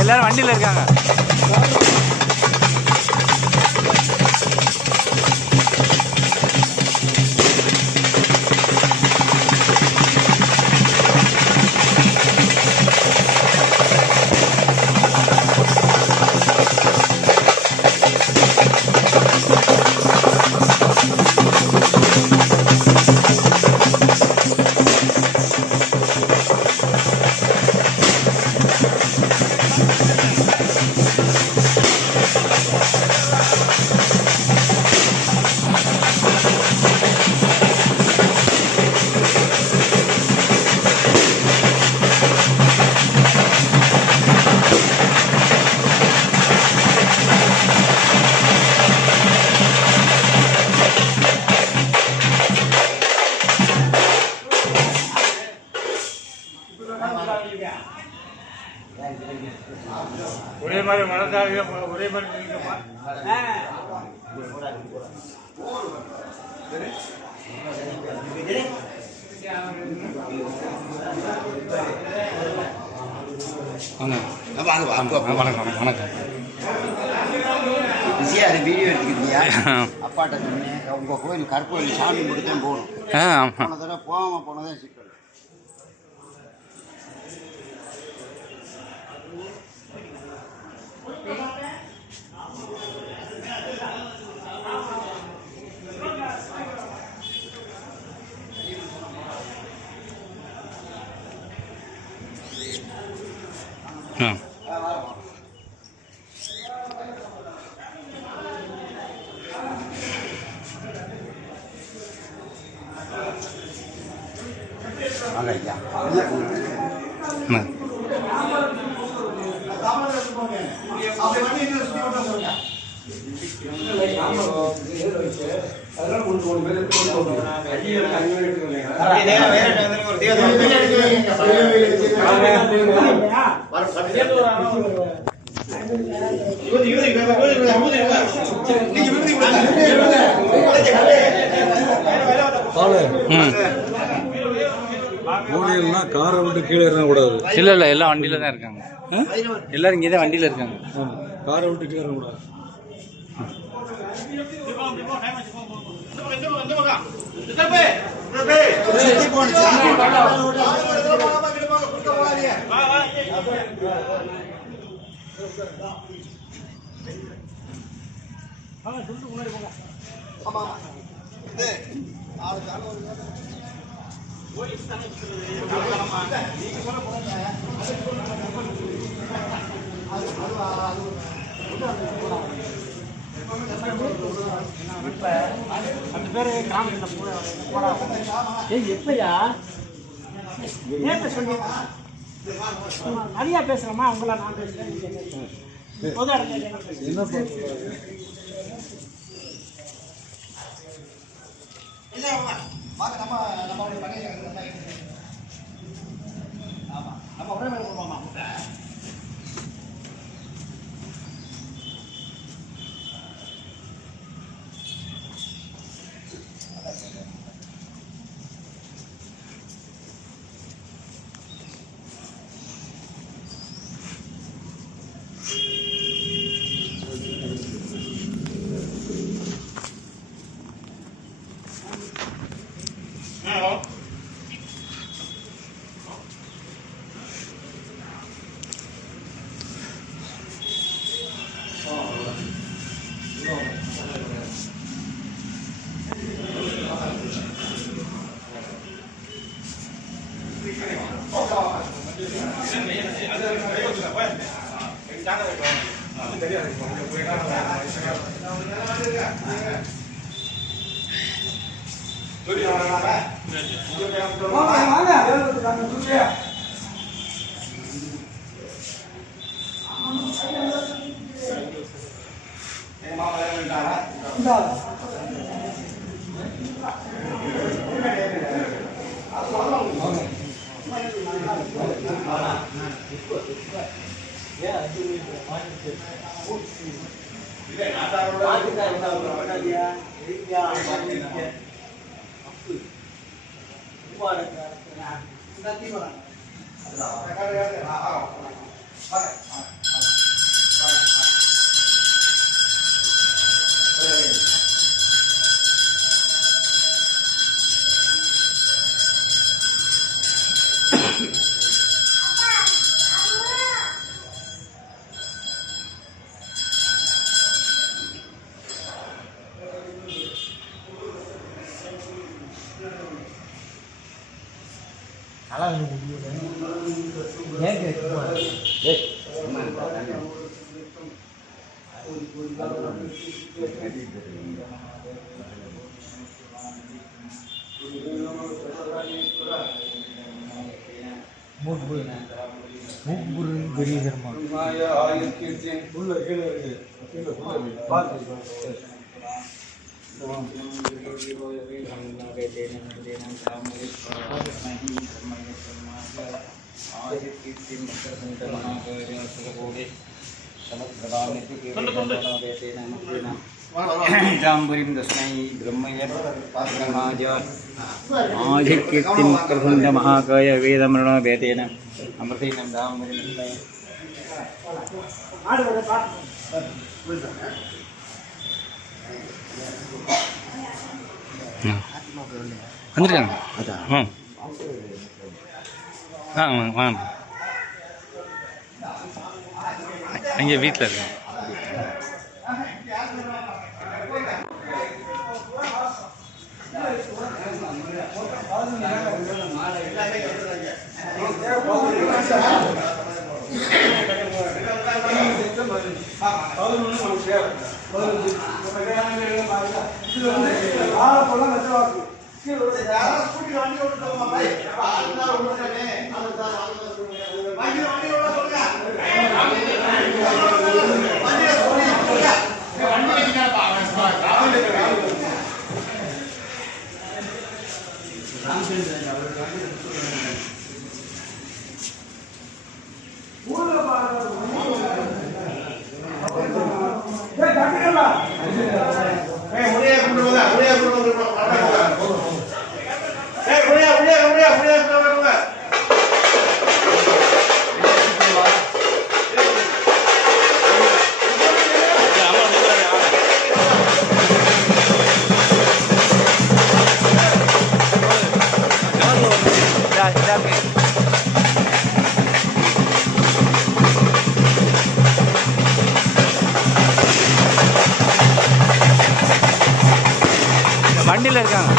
எல்லாரும் வண்டியில் இருக்காங்க. ஒரே மாதிரி மனதாக ஒரே மாதிரி வணக்கம் வணக்கம். விஜய் அது வீடியோ எடுத்துக்கிட்டியா? அப்பாட்ட சொன்னேன் உங்கள் கோயில் கற்பூரம் சாமி மட்டும் தான் போகணும். போன தடவை போகாமல் போனதான் சிக்கல். காரை விட்டு கீழே இறங்கக்கூடாது. இல்லை இல்லை, எல்லாம் வண்டியில் தான் இருக்காங்க. எல்லாரும் இங்கே தான் வண்டியில் இருக்காங்க. காரை விட்டு கீழே இறங்கக்கூடாது. எப்பயா நிறையா பேசுறோமா? உங்களா நான் பேசுறேன். Nanti जाम्बुरीं तस्मै ब्रह्मयज्ञमाज आधिकीर्तिं प्रसन्नमहाकाय वेदमरणोपेतेन अमृतेन जाम्बुरीं तस्मै வந்துருக்காங்க. வாங்க அங்கே வீட்டில் இருக்கேன். வண்டியில் இருக்காங்க.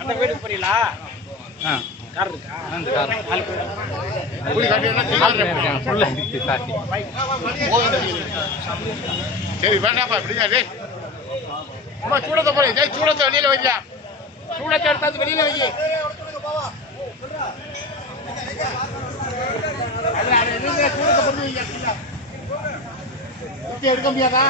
அந்த வீட்டுக்கு போறீங்களா? கார் இருக்கா? அந்த கார் நாலு பேர். இருக்காங்க ஃபுல்லாக இருக்குது காட்டி. சரி வேண்டாப்பா இப்படிங்க டேய் சும்மா சூடத்தை போய் டேய் சூடத்தை வெளியில வையா சூடத்தை எடுத்தாந்து வெளியில வை சூடத்தை பண்ணி வைங்க எடுக்க முடியாதா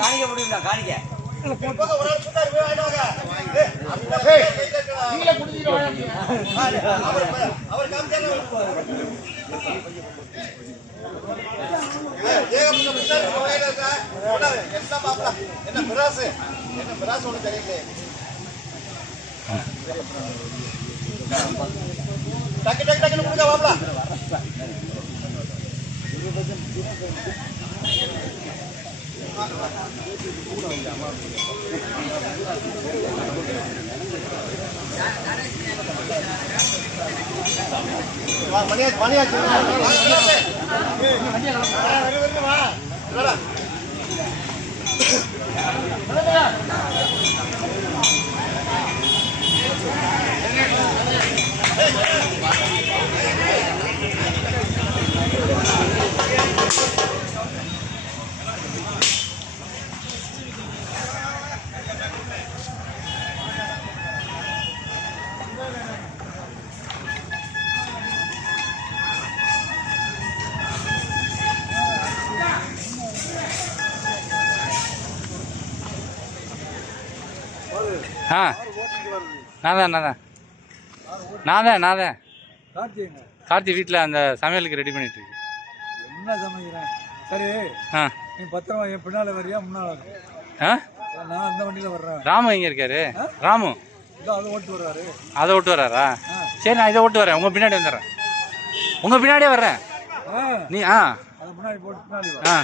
காணிக்க முடியுங்களா காணிக்க என்ன மிராசு ஒண்ணு தெரியல டக்கு டக்கு டக்குன்னு கொடுங்க வாப்பா மணியாச்சு ஆ நான் கார்த்திகங்க கார்த்தி வீட்டில் அந்த சமையலுக்கு ரெடி பண்ணிட்டு இருக்கு. என்ன சமைக்கிறேன் சரி ஆ நீ பத்திரமா என் பின்னால வரியா முன்னால ஆ நான் அந்த வண்டியில வர்றேன் ராமு எங்கே இருக்காரு? ராமு இதோ அதை ஓட்டு வர்றாரு அதை ஓட்டு வர்றாரா? சரி நான் இதை ஓட்டு வரேன், உங்கள் பின்னாடி வந்துடுறேன், உங்கள் பின்னாடியே வர்றேன். நீ அதை முன்னாடி போட்டு பின்னாடி வா. ஆ